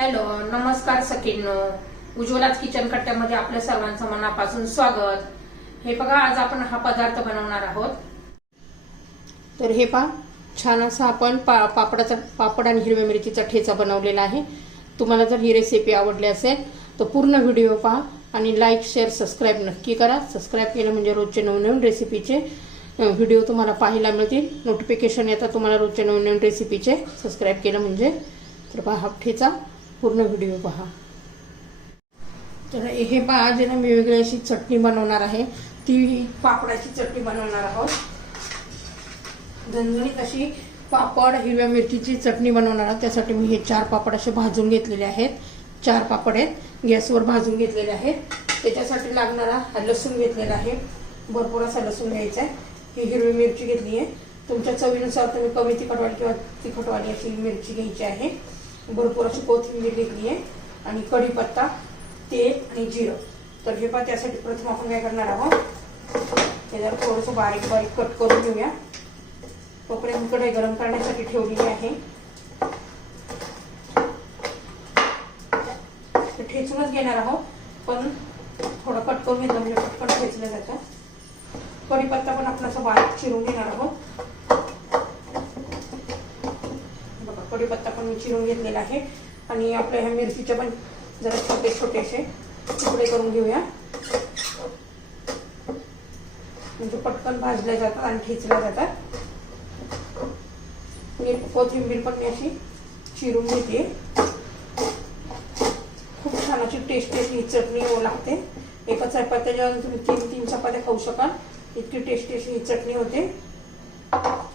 Hello, नमस्कार सखींनो. उज्ज्वलाच kitchen कट्ट्यामध्ये आपल्या सर्वांचं मनापासून स्वागत. हे बघा, आज आपण हा पदार्थ बनवणार आहोत. तर हे पहा, छान असा आपण पापड आणि हिरव्या मिरचीचा ठेचा बनवलेला आहे. तुम्हाला जर ही रेसिपी आवडली असेल तर पूर्ण व्हिडिओ पहा आणि लाईक, शेअर, सबस्क्राईब नक्की करा. सबस्क्राईब केलं म्हणजे रोजचे नवनवीन रेसिपीचे व्हिडिओ तुम्हाला पाहायला मिळतील. नोटिफिकेशन येतात तुम्हाला रोजच्या नवनवीन रेसिपीचे. सबस्क्राईब केलं म्हणजे. तर पहा, हा ठेचा पूर्ण व्हिडिओ पहा. तर हे पहा, आज ना मी वेगळी अशी चटणी बनवणार आहे. ती पापडाची चटणी बनवणार आहोत. झणझणीत अशी पापड हिरव्या मिरचीची चटणी बनवणार आहोत. त्यासाठी मी हे 4 पापड असे भाजून घेतलेले आहेत. 4 पापड आहेत, गॅसवर भाजून घेतलेले आहेत. त्याच्यासाठी लागणारा लसूण घेतलेला आहे, भरपूर असा लसूण घ्यायचा आहे. ही हिरवी मिरची घेतली आहे. तुमच्या चवीनुसार तुम्ही कमी तिखटवाली किंवा तिखटवाली अशी मिरची घ्यायची आहे. भरपूर अशी कोथिंबीर घेतली आहे आणि कढीपत्ता, तेल आणि जिरं. तर हे पहा, त्यासाठी प्रथम आपण काय करणार आहोत, त्याच्यावर थोडंसं बारीक बारीक कट करून घेऊया. तोपर्यंत कढई गरम करण्यासाठी ठेवलेली आहे. ठेचूनच घेणार आहोत, पण थोडं कट करून घेतलं म्हणजे पटकन ठेचलं जातं. कढीपत्ता पण आपण असं बारीक चिरून घेणार आहोत. बघा, कढीपत्ता पण मी चिरून घेतलेला आहे. आणि आपल्या ह्या मिरचीच्या पण जरा छोटे छोटेसे तुकडे करून घेऊया, म्हणजे पटकन भाजल्या जातात आणि ठेचल्या जातात. कोथिंबीर पण मी अशी चिरून घेते. खूप छान अशी टेस्टी ही चटणी लागते. एका चपात्या जेव्हा तुम्ही 3 चपात्या खाऊ शकाल, इतकी टेस्टी अशी ही चटणी होते.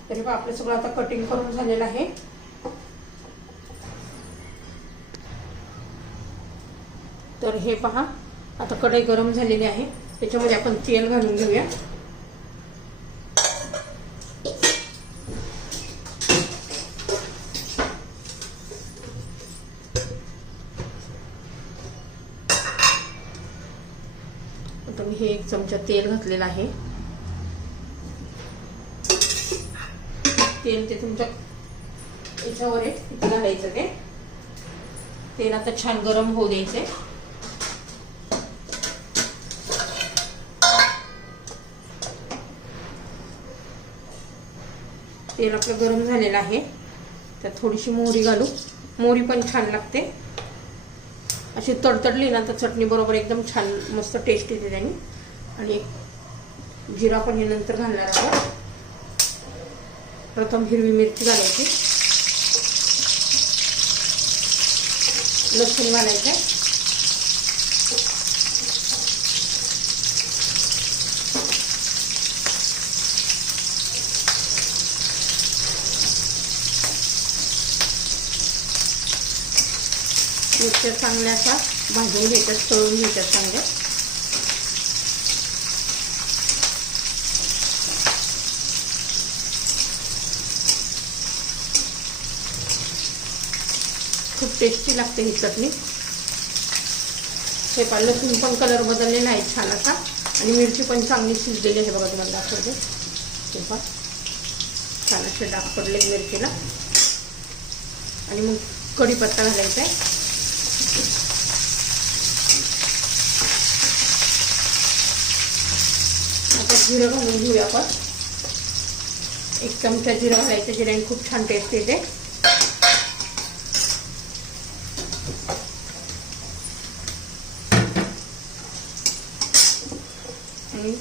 तरी पण आपलं सगळं आता कटिंग करून झालेलं आहे. तर हे पहा, आता कढई गरम झालेली आहे. त्याच्यामध्ये आपण तेल घालून घेऊया. आता मी हे 1 चमचा तेल घातलेलं आहे. तेल ते तुमच्या याच्यावर आहे, किती घालायचं ते. तेल आता छान गरम होऊ द्यायचे. तेल आपलं गरम झालेलं आहे. त्यात थोडीशी मोहरी घालू. मोहरी पण छान लागते. अशी तडतडली ना तर चटणी बरोबर एकदम छान मस्त टेस्ट येते त्याने. आणि जिरा पण हे नंतर घालणार आहोत. प्रथम हिरवी मिरची घालायची, लसूण घालायचं, मिरच्या चांगल्या अशा भाजून घ्यायच्यात, तळून घ्यायच्यात चांगल्या. खूप टेस्टी लागते ही चटणी. हे पहा, लसूण पण कलर बदललेला आहे छान असा आणि मिरची पण चांगली शिजलेली आहे. बघा, तुम्हाला दाखवते. हे पहा, छान असे डाग पडले मिरचीला. आणि मग कढीपत्ता घालायचा आहे. आता जिरं घालून घेऊया आपण. 1 चमचा जिरं घालायचं. जिऱ्याने खूप छान टेस्ट येते. आणि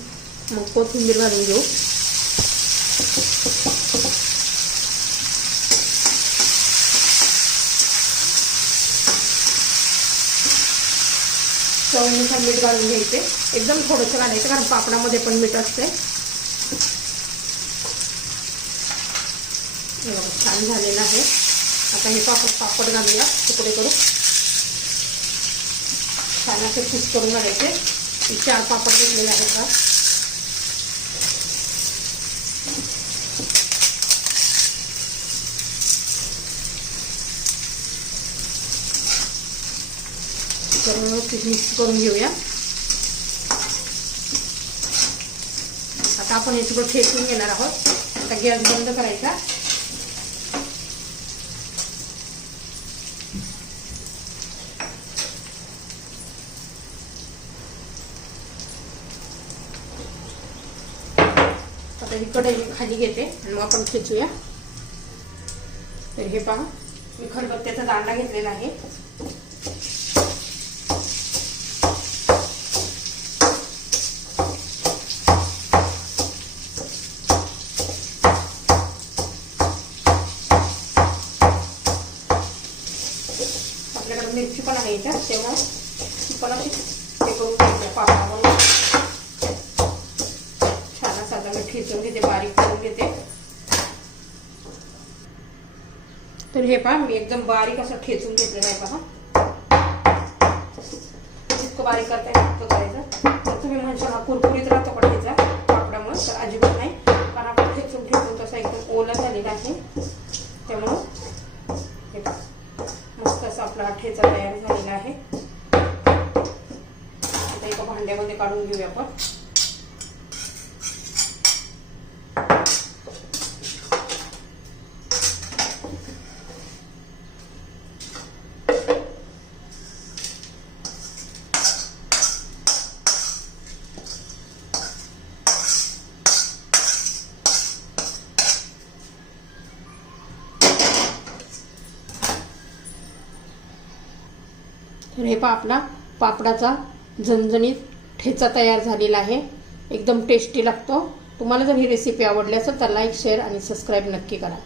मग कोथिंबीर घालून घेऊ. चवीनुसार मीठ घालून घ्यायचे. एकदम थोडंसं घालायचं, कारण पापडामध्ये पण मीठ असते. छान झालेलं आहे. आता हे पापड घालूया तुकडे करू. छान असे कुक करून घालायचे. 4 पापड घेतलेले आहेत का. मिक्स करून घेऊया. आता आपण हे सगळं ठेचून घेणार आहोत. आता गॅस बंद करायचा. तर ही कढई मी खाली घेते आणि मग आपण खेचूया. तर हे पहा मी खलबत्त्याचा दांडा घेतलेला आहे. आपल्याकडे मिरची पण आहे याच्यात, तेव्हा ती पण अशी हे करून घ्यायचं पापडावरून. छान असं आता मी ठेचून घेते, बारीक करून घेते. तर हे पहा मी एकदम बारीक असं ठेचून घेतलेलं आहे. पहा जितकं बारीक करता येईल तितकं करायचं. तर तुम्ही म्हणशाल हा कुरकुरीत राहतो का ठेचा पापडामुळे, तर अजिबात नाही, कारण आपण ठेचून ठेचून तसा एकदम ओला झालेला आहे. त्यामुळं हे पहा मस्त असा आपला ठेचा तयार झालेला आहे. आता एका भांड्यामध्ये काढून घेऊया आपण. तर हे पहा आपला पापडाचा झणझणीत ठेचा तयार झालेला आहे. एकदम टेस्टी लागतो. तुम्हाला जर ही रेसिपी आवडली असेल तर लाईक, शेअर आणि सबस्क्राईब नक्की करा.